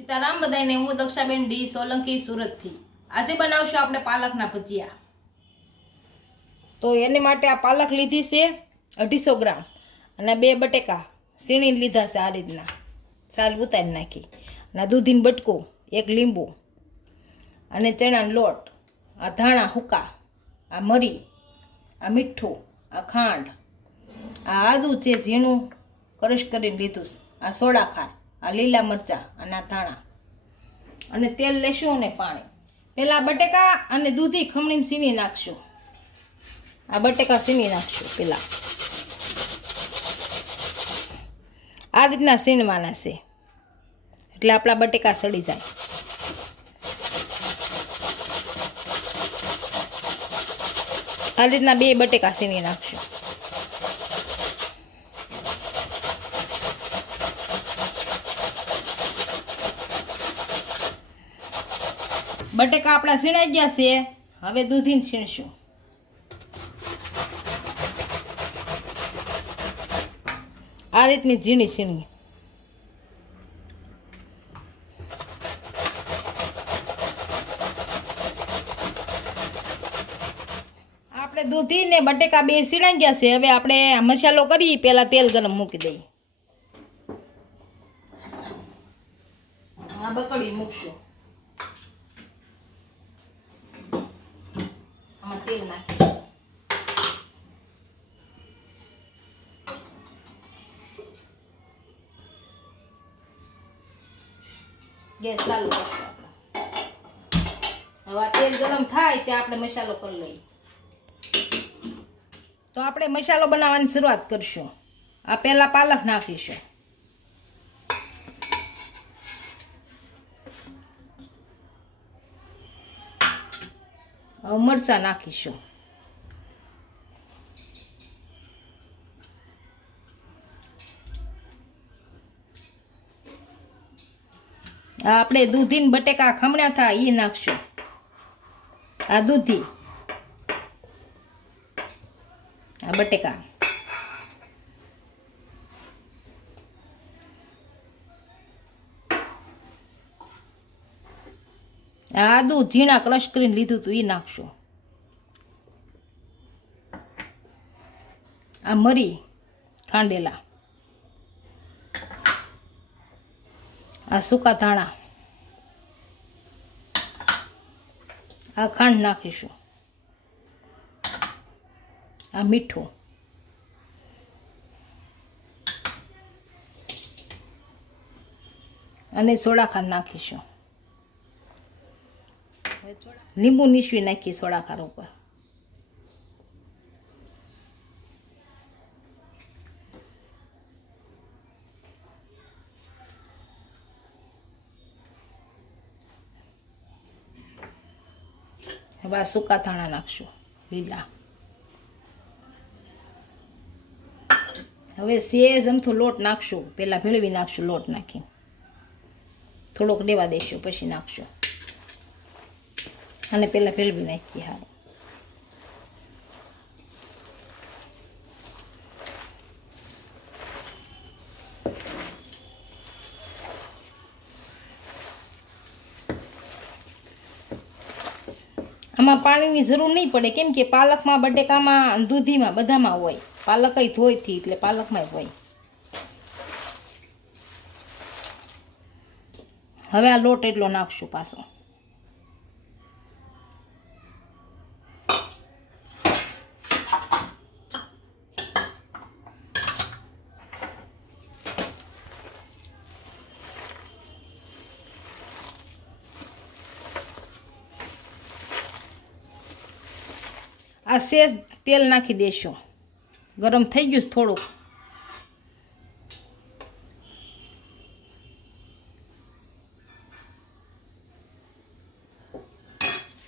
સીતારામ બધાને હું દક્ષાબેન ડી સોલંકી સુરતથી. આજે બનાવશું આપણે પાલકના ભજીયા. તો એને માટે આ પાલક લીધી છે અઢીસો ગ્રામ અને બે બટેકા સીણીને લીધા છે આ રીતના. સાલ ઉતારી નાખી. અને દૂધીન બટકો, એક લીંબુ અને ચણાનો લોટ, આ ધાણા, હુકા, આ મરી, આ મીઠું, આ ખાંડ, આ આદું છે, ઝીણું, ક્રશ કરીને લીધું આ સોડા ખાર. આ લીલા મરચાં અને આ ધાણા. અને તેલ લેશું અને પાણી. પહેલાં બટેકા અને દૂધી ખમણીને સીવી નાખશું. આ બટેકા સીવી નાખશું પહેલાં. આ રીતના સીણવાના છે. એટલે આપણા બટેકા સડી જાય. આ રીતના બે બટેકા સીની નાખશું. બટેકા આપણા સીણાઈ ગયા છે. હવે દૂધીને છીણશું. આ રીતની ઝીણી છીણી આપણે દૂધી ને બટેકા બે સીણાઈ ગયા છે. હવે આપણે મસાલો કરી પહેલાં તેલ ગરમ મૂકી દઈએ. આ બકડી મૂકશું. નાખી ગેસ ચાલુ કરશું હવે તેલ ગરમ થાય ત્યાં આપણે મસાલો કરી લઈએ. તો આપણે મસાલો બનાવવાની શરૂઆત કરશું. આ પહેલાં પાલક નાખીશું. મરચાં નાખીશું. આપણે દૂધી ને બટેકા ખમણ્યા થાય એ નાખશું. આ દૂધી. આ બટેકા. આદુ ઝીણા ક્રશ કરીને લીધું હતું એ નાખશું. આ મરી, ખાંડેલા. આ સૂકા ધાણા. આ ખાંડ નાખીશું. આ મીઠું. અને સોડા ખાંડ નાખીશું. લીંબુ નીસવી નાખીએ સોડા ખાર ઉપર હવે આ સૂકા ધાણા નાખશું લીલા હવે સેજ અમથો લોટ નાખશું પહેલાં ભેળવી નાખશું લોટ નાખી થોડોક દેવા દઈશું પછી નાખશું અને પહેલાં ભેળવી નાખીએ હા આમાં પાણીની જરૂર નહીં પડે, કેમ કે પાલકમાં, બટેકામાં, દૂધીમાં બધામાં હોય. પાલક ધોઈથી એટલે પાલકમાં હોય. હવે આ લોટ એટલો નાખશું પાછો. આ શેષ તેલ નાખી દેશું. ગરમ થઈ ગયું થોડુંક.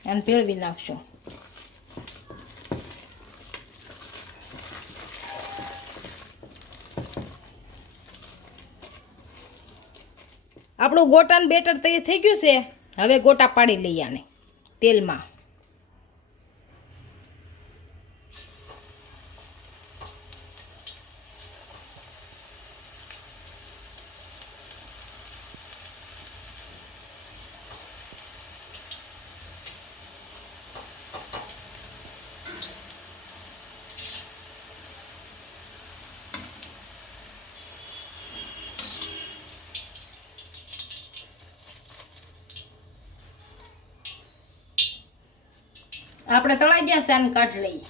અને ભેળવી નાખશું. આપણું ગોટાનું બેટર તૈયાર થઈ ગયું છે. હવે ગોટા પાડી લઈએ આને તેલમાં. આપણે તળાઈ ગયા છે આને કાઢી લઈએ.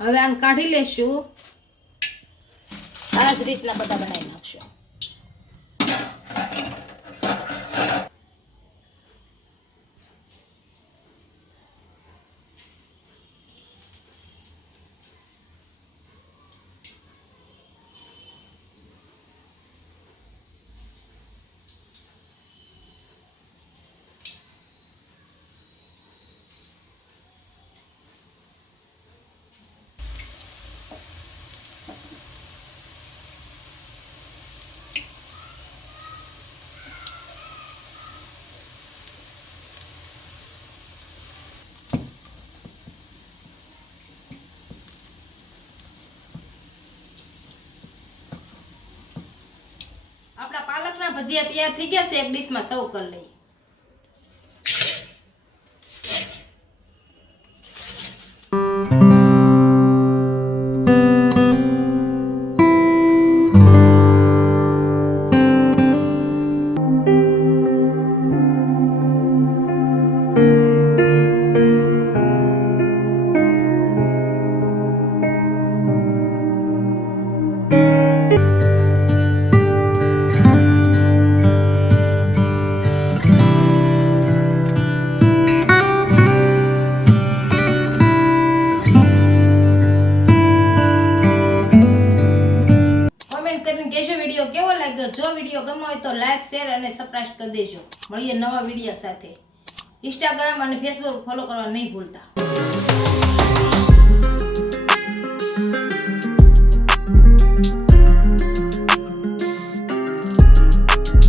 હવે આને કાઢી લેશું. આ જ રીતના બધા બનાવી નાખશું આપણા પાલકના ભજીયા તૈયાર થઈ ગયા છે એક ડીશમાં સૌ કરી લઈએ. અને સબસ્ક્રાઇબ કરી દેજો. મળીએ નવા વીડિયો સાથે. ઇન્સ્ટાગ્રામ અને ફેસબુક ફોલો કરવા નહીં ભૂલતા.